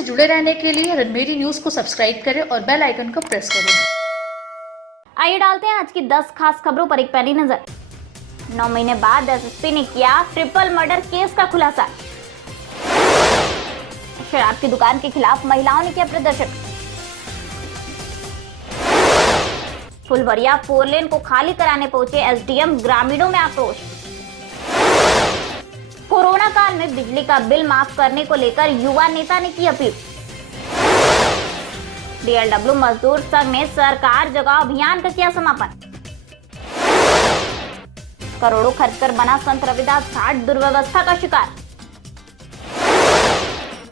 से जुड़े रहने के लिए रणमेरी न्यूज को सब्सक्राइब करें और बेल आइकन को प्रेस करें। आइए डालते हैं आज की 10 खास खबरों पर एक पैनी नजर। 9 महीने बाद एसएसपी ने किया ट्रिपल मर्डर केस का खुलासा। शराब की दुकान के खिलाफ महिलाओं ने किया प्रदर्शन। फुलवरिया 4 लेन को खाली कराने पहुंचे एसडीएम, ग्रामीणों में आक्रोश। कोरोना काल में बिजली का बिल माफ करने को लेकर युवा नेता ने की अपील। डीएलडब्ल्यू मजदूर संघ ने सरकार जगाओ अभियान का किया समापन। करोड़ों खर्च कर बना संत रविदास घाट दुर्व्यवस्था का शिकार।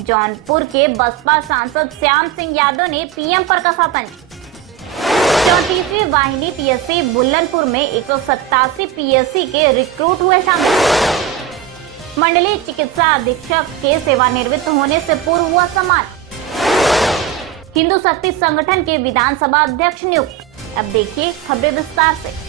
जौनपुर के बसपा सांसद श्याम सिंह यादव ने पीएम पर कसा पंच। 34वीं वाहिनी पीएससी बुल्लनपुर में 187 पीएससी के रिक्रूट हुए शामिल। मंडलीय चिकित्सा अधीक्षक के सेवानिवृत्त होने से पूर्व हुआ सम्मान। हिंदू शक्ति संगठन के विधानसभा अध्यक्ष नियुक्त। अब देखिए खबरें विस्तार से।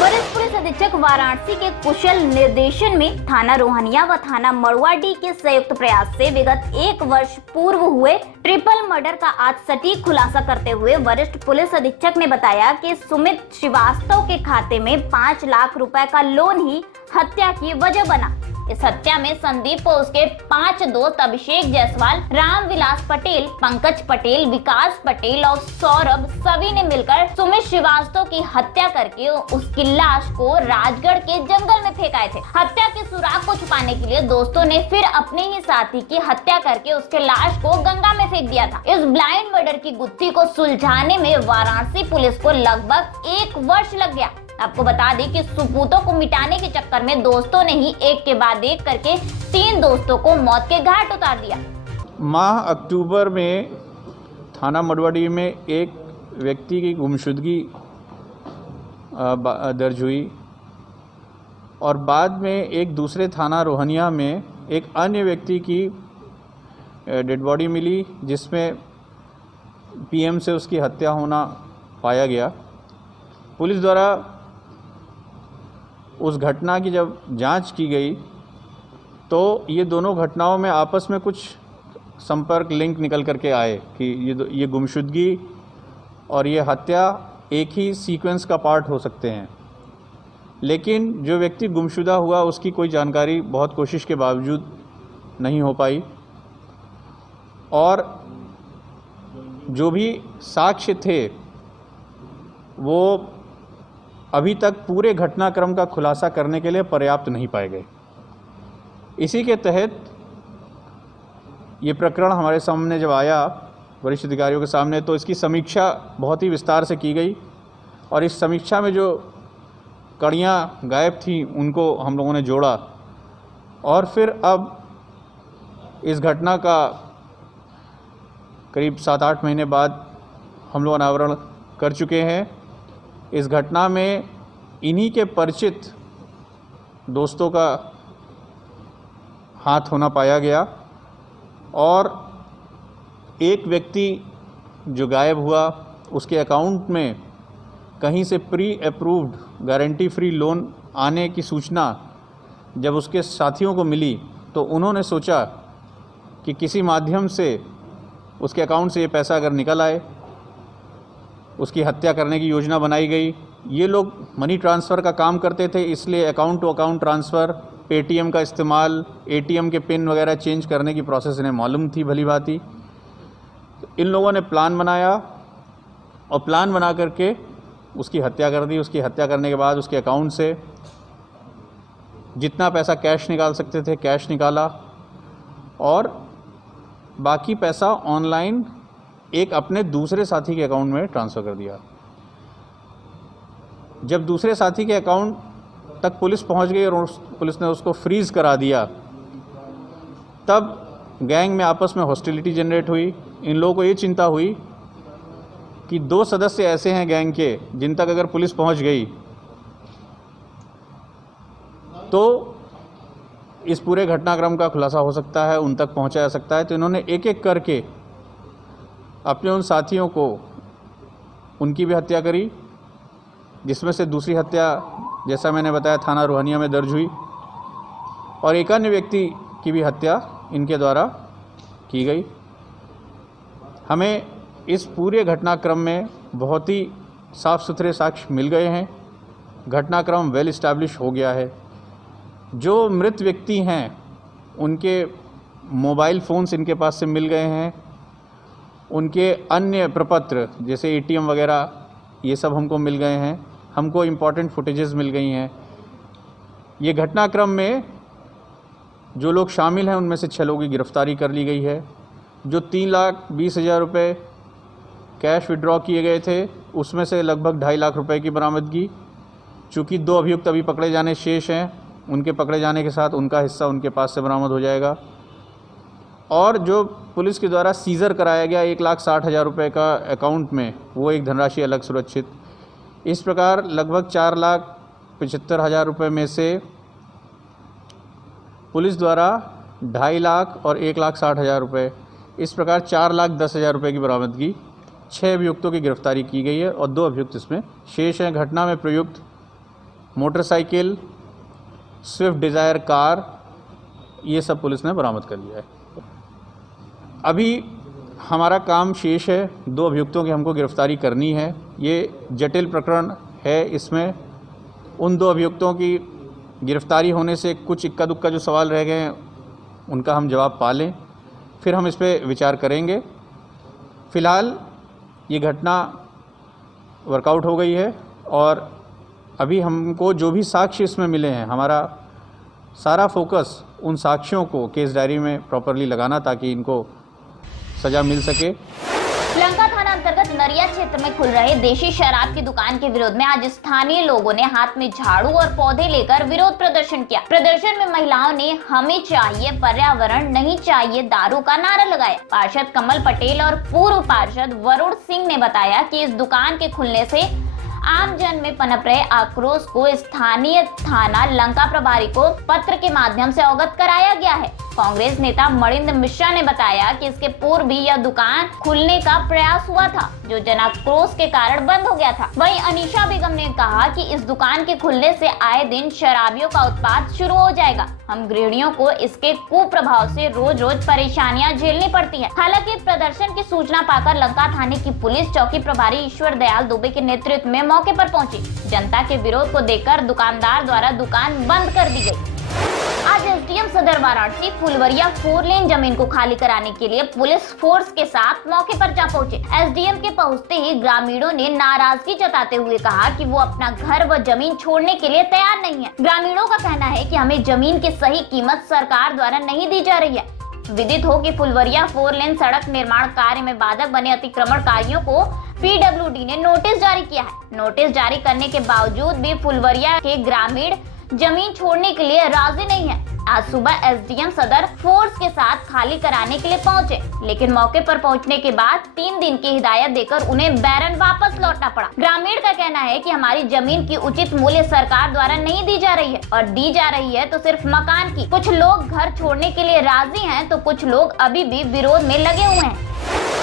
वरिष्ठ पुलिस अधीक्षक वाराणसी के कुशल निर्देशन में थाना रोहनिया व थाना मड़वाडी के संयुक्त प्रयास से विगत 1 वर्ष पूर्व हुए ट्रिपल मर्डर का आज सटीक खुलासा करते हुए वरिष्ठ पुलिस अधीक्षक ने बताया कि सुमित श्रीवास्तव के खाते में 5 लाख रुपए का लोन ही हत्या की वजह बना। इस हत्या में संदीप व उसके 5 दोस्त अभिषेक जायसवाल, रामविलास पटेल, पंकज पटेल, विकास पटेल और सौरभ सभी ने मिलकर सुमित श्रीवास्तव की हत्या करके उसकी लाश को राजगढ़ के जंगल में फेंकाए थे। हत्या के सुराग को छुपाने के लिए दोस्तों ने फिर अपने ही साथी की हत्या करके उसके लाश को गंगा में फेंक दिया था। इस ब्लाइंड मर्डर की गुत्थी को सुलझाने में वाराणसी पुलिस को लगभग 1 वर्ष लग गया। आपको बता दें कि सुपूतों को मिटाने के चक्कर में दोस्तों ने ही एक के बाद एक करके 3 दोस्तों को मौत के घाट उतार दिया। माह अक्टूबर में थाना मड़वाडी में एक व्यक्ति की गुमशुदगी दर्ज हुई और बाद में एक दूसरे थाना रोहनिया में एक अन्य व्यक्ति की डेड बॉडी मिली जिसमें पीएम से उसकी हत्या होना पाया गया। पुलिस द्वारा उस घटना की जब जांच की गई तो ये दोनों घटनाओं में आपस में कुछ संपर्क लिंक निकल करके आए कि ये गुमशुदगी और ये हत्या एक ही सीक्वेंस का पार्ट हो सकते हैं। लेकिन जो व्यक्ति गुमशुदा हुआ उसकी कोई जानकारी बहुत कोशिश के बावजूद नहीं हो पाई और जो भी साक्ष्य थे वो अभी तक पूरे घटनाक्रम का खुलासा करने के लिए पर्याप्त नहीं पाए गए। इसी के तहत ये प्रकरण हमारे सामने जब आया वरिष्ठ अधिकारियों के सामने तो इसकी समीक्षा बहुत ही विस्तार से की गई और इस समीक्षा में जो कड़ियाँ गायब थीं उनको हम लोगों ने जोड़ा और फिर अब इस घटना का करीब 7-8 महीने बाद हम लोग अनावरण कर चुके हैं। इस घटना में इन्हीं के परिचित दोस्तों का हाथ होना पाया गया और एक व्यक्ति जो गायब हुआ उसके अकाउंट में कहीं से pre approved guarantee free loan आने की सूचना जब उसके साथियों को मिली तो उन्होंने सोचा कि किसी माध्यम से उसके अकाउंट से ये पैसा अगर निकल आए उसकी हत्या करने की योजना बनाई गई। ये लोग मनी ट्रांसफ़र का काम करते थे इसलिए account to account transfer, Paytm का इस्तेमाल, एटीएम के पिन वगैरह चेंज करने की प्रोसेस इन्हें मालूम थी भली भांति। तो इन लोगों ने प्लान बनाया और प्लान बना करके उसकी हत्या कर दी। उसकी हत्या करने के बाद उसके अकाउंट से जितना पैसा कैश निकाल सकते थे कैश निकाला और बाकी पैसा ऑनलाइन एक अपने दूसरे साथी के अकाउंट में ट्रांसफ़र कर दिया। जब दूसरे साथी के अकाउंट तक पुलिस पहुंच गई और पुलिस ने उसको फ्रीज़ करा दिया तब गैंग में आपस में हॉस्टिलिटी जनरेट हुई। इन लोगों को ये चिंता हुई कि 2 सदस्य ऐसे हैं गैंग के जिन तक अगर पुलिस पहुंच गई तो इस पूरे घटनाक्रम का खुलासा हो सकता है, उन तक पहुंचा जा सकता है। तो इन्होंने एक एक करके अपने उन साथियों को उनकी भी हत्या करी जिसमें से दूसरी हत्या जैसा मैंने बताया थाना रोहनिया में दर्ज हुई और एक अन्य व्यक्ति की भी हत्या इनके द्वारा की गई। हमें इस पूरे घटनाक्रम में बहुत ही साफ सुथरे साक्ष्य मिल गए हैं। घटनाक्रम वेल इस्टैब्लिश हो गया है। जो मृत व्यक्ति हैं उनके मोबाइल फ़ोन्स इनके पास से मिल गए हैं। उनके अन्य प्रपत्र जैसे एटीएम वगैरह ये सब हमको मिल गए हैं। हमको इम्पॉर्टेंट फुटेजेस मिल गई हैं। ये घटनाक्रम में जो लोग शामिल हैं उनमें से 6 लोगों की गिरफ्तारी कर ली गई है। जो 3,20,000 रुपये कैश विड्रॉ किए गए थे उसमें से लगभग 2.5 लाख रुपए की बरामदगी। चूँकि 2 अभियुक्त अभी पकड़े जाने शेष हैं, उनके पकड़े जाने के साथ उनका हिस्सा उनके पास से बरामद हो जाएगा। और जो पुलिस के द्वारा सीज़र कराया गया 1,60,000 रुपये का अकाउंट में, वो एक धनराशि अलग सुरक्षित। इस प्रकार लगभग 4,75,000 रुपये में से पुलिस द्वारा 2.5 लाख और 1,60,000 रुपये, इस प्रकार 4,10,000 रुपये की बरामदगी। 6 अभियुक्तों की गिरफ्तारी की गई है और 2 अभियुक्त इसमें शेष हैं। घटना में प्रयुक्त मोटरसाइकिल, स्विफ्ट डिज़ायर कार, ये सब पुलिस ने बरामद कर लिया है। अभी हमारा काम शेष है। 2 अभियुक्तों की हमको गिरफ्तारी करनी है। ये जटिल प्रकरण है। इसमें उन 2 अभियुक्तों की गिरफ्तारी होने से कुछ इक्का दुक्का जो सवाल रह गए हैं उनका हम जवाब पा लें, फिर हम इस पर विचार करेंगे। फ़िलहाल ये घटना वर्कआउट हो गई है और अभी हमको जो भी साक्ष्य इसमें मिले हैं, हमारा सारा फोकस उन साक्ष्यों को केस डायरी में प्रॉपरली लगाना ताकि इनको सज़ा मिल सके। लंका थाना अंतर्गत नरिया क्षेत्र में खुल रहे देशी शराब की दुकान के विरोध में आज स्थानीय लोगों ने हाथ में झाड़ू और पौधे लेकर विरोध प्रदर्शन किया। प्रदर्शन में महिलाओं ने हमें चाहिए पर्यावरण, नहीं चाहिए दारू का नारा लगाया। पार्षद कमल पटेल और पूर्व पार्षद वरुण सिंह ने बताया कि इस दुकान के खुलने से आम जन में पनप रहे आक्रोश को स्थानीय थाना लंका प्रभारी को पत्र के माध्यम से अवगत कराया गया है। कांग्रेस नेता मणिंद्र मिश्रा ने बताया कि इसके पूर्व भी यह दुकान खुलने का प्रयास हुआ था जो जनाक्रोश के कारण बंद हो गया था। वहीं अनीशा बेगम ने कहा कि इस दुकान के खुलने से आए दिन शराबियों का उत्पात शुरू हो जाएगा। हम गृहिणियों को इसके कुप्रभाव से रोज रोज परेशानियां झेलनी पड़ती हैं। हालांकि प्रदर्शन की सूचना पाकर लंका थाने की पुलिस चौकी प्रभारी ईश्वर दयाल दुबे के नेतृत्व में मौके पर पहुंची। जनता के विरोध को देखकर दुकानदार द्वारा दुकान बंद कर दी गई। आज एसडीएम सदर वाराणसी फुलवरिया 4 लेन जमीन को खाली कराने के लिए पुलिस फोर्स के साथ मौके पर जा पहुंचे। एसडीएम के पहुंचते ही ग्रामीणों ने नाराजगी जताते हुए कहा कि वो अपना घर व जमीन छोड़ने के लिए तैयार नहीं है। ग्रामीणों का कहना है कि हमें जमीन की सही कीमत सरकार द्वारा नहीं दी जा रही है। विदित हो कि फुलवरिया 4 लेन सड़क निर्माण कार्य में बाधक बने अतिक्रमणकारियों को पीडब्ल्यूडी ने नोटिस जारी किया है। नोटिस जारी करने के बावजूद भी फुलवरिया के ग्रामीण जमीन छोड़ने के लिए राजी नहीं है। आज सुबह एसडीएम सदर फोर्स के साथ खाली कराने के लिए पहुंचे, लेकिन मौके पर पहुंचने के बाद 3 दिन की हिदायत देकर उन्हें बैरन वापस लौटना पड़ा। ग्रामीण का कहना है कि हमारी जमीन की उचित मूल्य सरकार द्वारा नहीं दी जा रही है और दी जा रही है तो सिर्फ मकान की। कुछ लोग घर छोड़ने के लिए राजी हैं तो कुछ लोग अभी भी विरोध में लगे हुए हैं।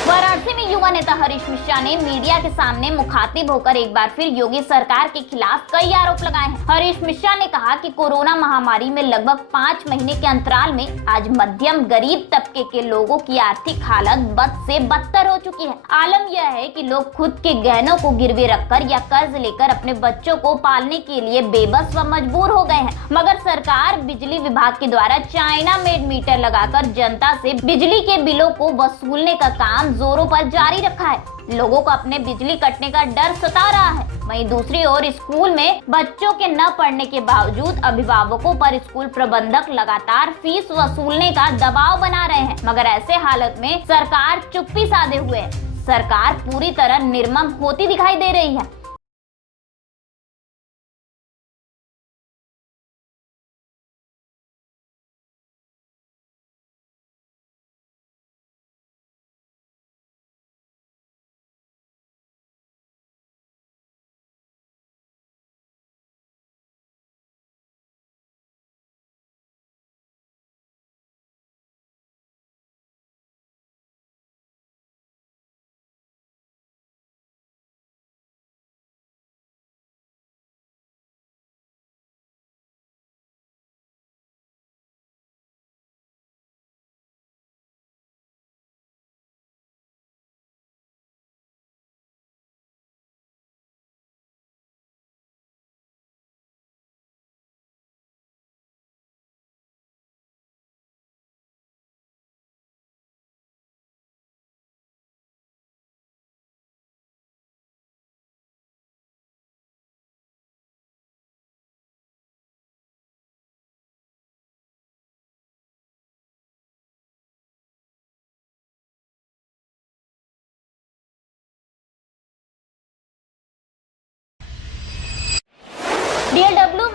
वाराणसी में युवा नेता हरीश मिश्रा ने मीडिया के सामने मुखातिब होकर एक बार फिर योगी सरकार के खिलाफ कई आरोप लगाए हैं। हरीश मिश्रा ने कहा कि कोरोना महामारी में लगभग 5 महीने के अंतराल में आज मध्यम गरीब तबके के लोगों की आर्थिक हालत बद से बदतर हो चुकी है। आलम यह है कि लोग खुद के गहनों को गिरवी रखकर या कर्ज लेकर अपने बच्चों को पालने के लिए बेबस व मजबूर हो गए हैं, मगर सरकार बिजली विभाग के द्वारा चाइना मेड मीटर लगाकर जनता से बिजली के बिलों को वसूलने का काम जोरों पर जारी रखा है। लोगों को अपने बिजली कटने का डर सता रहा है। वहीं दूसरी ओर स्कूल में बच्चों के न पढ़ने के बावजूद अभिभावकों पर स्कूल प्रबंधक लगातार फीस वसूलने का दबाव बना रहे हैं, मगर ऐसे हालत में सरकार चुप्पी साधे हुए है। सरकार पूरी तरह निर्मम होती दिखाई दे रही है।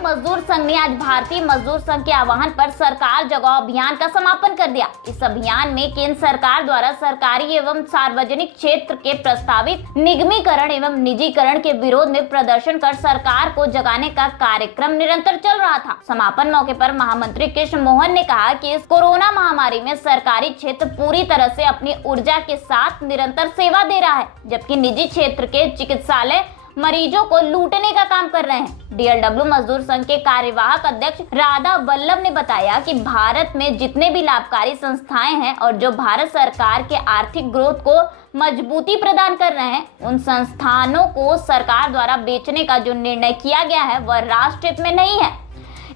मजदूर संघ ने आज भारतीय मजदूर संघ के आह्वान पर सरकार जगाओ अभियान का समापन कर दिया। इस अभियान में केंद्र सरकार द्वारा सरकारी एवं सार्वजनिक क्षेत्र के प्रस्तावित निगमीकरण एवं निजीकरण के विरोध में प्रदर्शन कर सरकार को जगाने का कार्यक्रम निरंतर चल रहा था। समापन मौके पर महामंत्री कृष्ण मोहन ने कहा कि इस कोरोना महामारी में सरकारी क्षेत्र पूरी तरह से अपनी ऊर्जा के साथ निरंतर सेवा दे रहा है, जबकि निजी क्षेत्र के चिकित्सालय मरीजों को लूटने का काम कर रहे हैं। डीएलडब्ल्यू मजदूर संघ के कार्यवाहक अध्यक्ष राधा वल्लभ ने बताया कि भारत में जितने भी लाभकारी संस्थाएं हैं और जो भारत सरकार के आर्थिक ग्रोथ को मजबूती प्रदान कर रहे हैं, उन संस्थानों को सरकार द्वारा बेचने का जो निर्णय किया गया है वह राष्ट्र हित में नहीं है।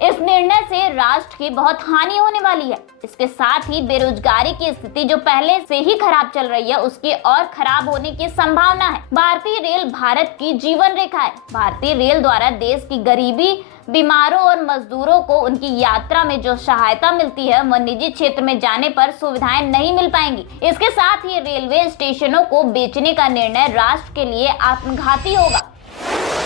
इस निर्णय से राष्ट्र की बहुत हानि होने वाली है। इसके साथ ही बेरोजगारी की स्थिति जो पहले से ही खराब चल रही है, उसकी और खराब होने की संभावना है। भारतीय रेल भारत की जीवन रेखा है। भारतीय रेल द्वारा देश की गरीबी, बीमारों और मजदूरों को उनकी यात्रा में जो सहायता मिलती है वह निजी क्षेत्र में जाने पर सुविधाएं नहीं मिल पाएंगी। इसके साथ ही रेलवे स्टेशनों को बेचने का निर्णय राष्ट्र के लिए आत्मघाती होगा।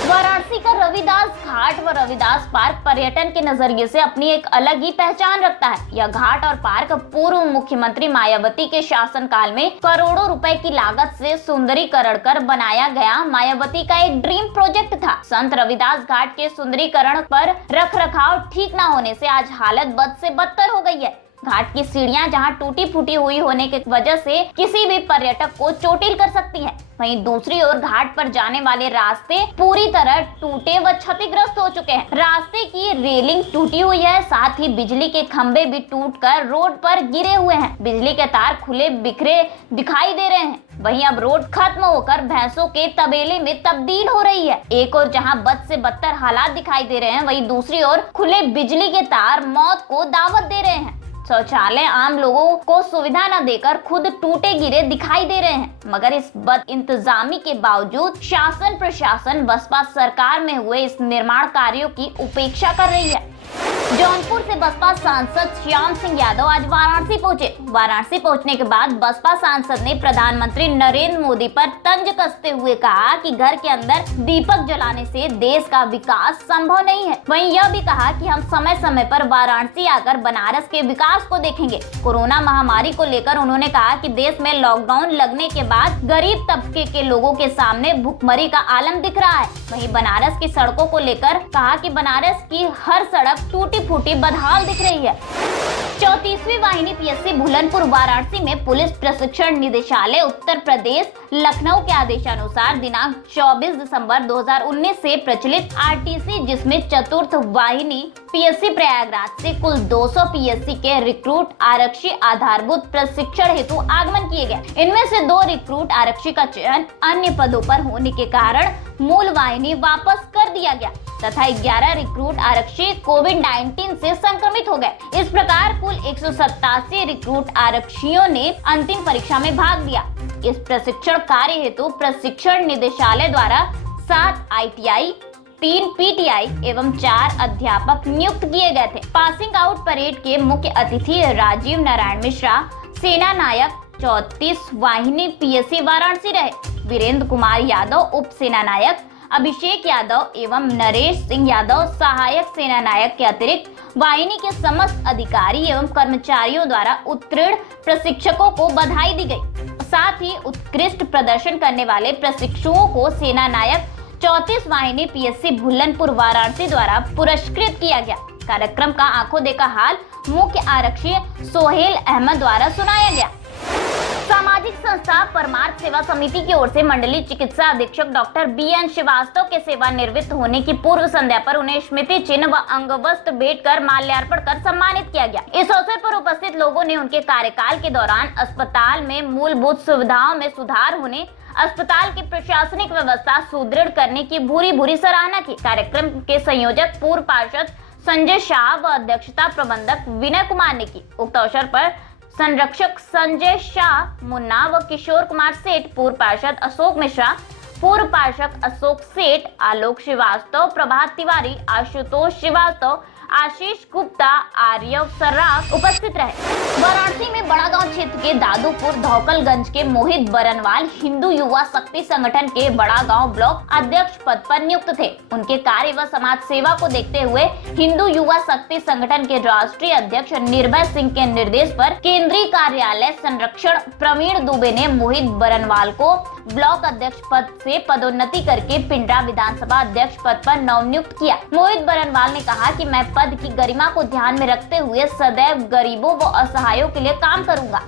वाराणसी का रविदास घाट व रविदास पार्क पर्यटन के नजरिए से अपनी एक अलग ही पहचान रखता है। यह घाट और पार्क पूर्व मुख्यमंत्री मायावती के शासनकाल में करोड़ों रुपए की लागत से सुंदरीकरण कर बनाया गया मायावती का एक ड्रीम प्रोजेक्ट था। संत रविदास घाट के सुंदरीकरण पर रखरखाव ठीक न होने से आज हालत बद से बदतर हो गई है। घाट की सीढ़ियां जहां टूटी फूटी हुई होने की वजह से किसी भी पर्यटक को चोटिल कर सकती हैं, वहीं दूसरी ओर घाट पर जाने वाले रास्ते पूरी तरह टूटे व क्षतिग्रस्त हो चुके हैं। रास्ते की रेलिंग टूटी हुई है, साथ ही बिजली के खंभे भी टूटकर रोड पर गिरे हुए हैं। बिजली के तार खुले बिखरे दिखाई दे रहे हैं। वहीं अब रोड खत्म होकर भैंसों के तबेले में तब्दील हो रही है। एक और जहां बद से बदतर हालात दिखाई दे रहे हैं, वहीं दूसरी ओर खुले बिजली के तार मौत को दावत दे रहे हैं। शौचालय आम लोगों को सुविधा न देकर खुद टूटे गिरे दिखाई दे रहे हैं। मगर इस बद इंतजामी के बावजूद शासन प्रशासन बसपा सरकार में हुए इस निर्माण कार्यों की उपेक्षा कर रही है। जौनपुर से बसपा सांसद श्याम सिंह यादव आज वाराणसी पहुंचे। वाराणसी पहुंचने के बाद बसपा सांसद ने प्रधानमंत्री नरेंद्र मोदी पर तंज कसते हुए कहा कि घर के अंदर दीपक जलाने से देश का विकास संभव नहीं है। वहीं यह भी कहा कि हम समय समय पर वाराणसी आकर बनारस के विकास को देखेंगे। कोरोना महामारी को लेकर उन्होंने कहा कि देश में लॉकडाउन लगने के बाद गरीब तबके के लोगों के सामने भुखमरी का आलम दिख रहा है। वहीं बनारस की सड़कों को लेकर कहा कि बनारस की हर सड़क टूटी फूटी बदहाल दिख रही है। 34वीं वाहिनी पीएससी भुलनपुर वाराणसी में पुलिस प्रशिक्षण निदेशालय उत्तर प्रदेश लखनऊ के आदेशानुसार दिनांक 24 दिसंबर 2019 से प्रचलित आरटीसी, जिसमें चतुर्थ वाहिनी पीएससी प्रयागराज से कुल 200 पीएससी के रिक्रूट आरक्षी आधारभूत प्रशिक्षण हेतु आगमन किए गए। इनमें से 2 रिक्रूट आरक्षी का चयन अन्य पदों पर होने के कारण मूल वाहिनी वापस कर दिया गया तथा 11 रिक्रूट आरक्षी कोविड-19 से संक्रमित हो गए। इस प्रकार कुल 187 रिक्रूट आरक्षियों ने अंतिम परीक्षा में भाग लिया। इस प्रशिक्षण कार्य हेतु प्रशिक्षण निदेशालय द्वारा 7 ITI, 3 PTI एवं 4 अध्यापक नियुक्त किए गए थे। पासिंग आउट परेड के मुख्य अतिथि राजीव नारायण मिश्रा, सेना नायक 34 वाहिनी पीएससी वाराणसी रहे। वीरेंद्र कुमार यादव उप सेना नायक, अभिषेक यादव एवं नरेश सिंह यादव सहायक सेना नायक के अतिरिक्त वाहिनी के समस्त अधिकारी एवं कर्मचारियों द्वारा उत्तीर्ण प्रशिक्षकों को बधाई दी गई। साथ ही उत्कृष्ट प्रदर्शन करने वाले प्रशिक्षुओं को सेना नायक 34 वाहिनी पीएससी भुलनपुर वाराणसी द्वारा पुरस्कृत किया गया। कार्यक्रम का आंखों देखा हाल मुख्य आरक्षी सोहेल अहमद द्वारा सुनाया गया। सामाजिक संस्था परमार्थ सेवा समिति की ओर से मंडलीय चिकित्सा अधीक्षक डॉक्टर BN श्रीवास्तव के सेवानिवृत्त होने की पूर्व संध्या पर उन्हें स्मृति चिन्ह व अंगवस्त्र भेंट कर माल्यार्पण कर सम्मानित किया गया। इस अवसर पर उपस्थित लोगों ने उनके कार्यकाल के दौरान अस्पताल में मूलभूत सुविधाओं में सुधार होने, अस्पताल की प्रशासनिक व्यवस्था सुदृढ़ करने की भूरी सराहना की। कार्यक्रम के संयोजक पूर्व पार्षद संजय शाह व अध्यक्षता प्रबंधक विनय कुमार ने की। उक्त अवसर पर संरक्षक संजय शाह, मुन्ना व किशोर कुमार सेठ, पूर्व पार्षद अशोक मिश्रा, पूर्व पार्षद अशोक सेठ, आलोक श्रीवास्तव, प्रभात तिवारी, आशुतोष श्रीवास्तव, आशीष गुप्ता, आर्यव सर्राफ उपस्थित रहे। वाराणसी में बड़ागांव क्षेत्र के दादूपुर धौकलगंज के मोहित बरनवाल हिंदू युवा शक्ति संगठन के बड़ागांव ब्लॉक अध्यक्ष पद पर नियुक्त थे। उनके कार्य व समाज सेवा को देखते हुए हिंदू युवा शक्ति संगठन के राष्ट्रीय अध्यक्ष निर्भय सिंह के निर्देश पर केंद्रीय कार्यालय संरक्षण प्रवीण दुबे ने मोहित बरनवाल को ब्लॉक अध्यक्ष पद से पदोन्नति करके पिंडरा विधानसभा अध्यक्ष पद पर नवनियुक्त किया। मोहित बरनवाल ने कहा कि मैं पद की गरिमा को ध्यान में रखते हुए सदैव गरीबों व असहायों के लिए काम करूंगा।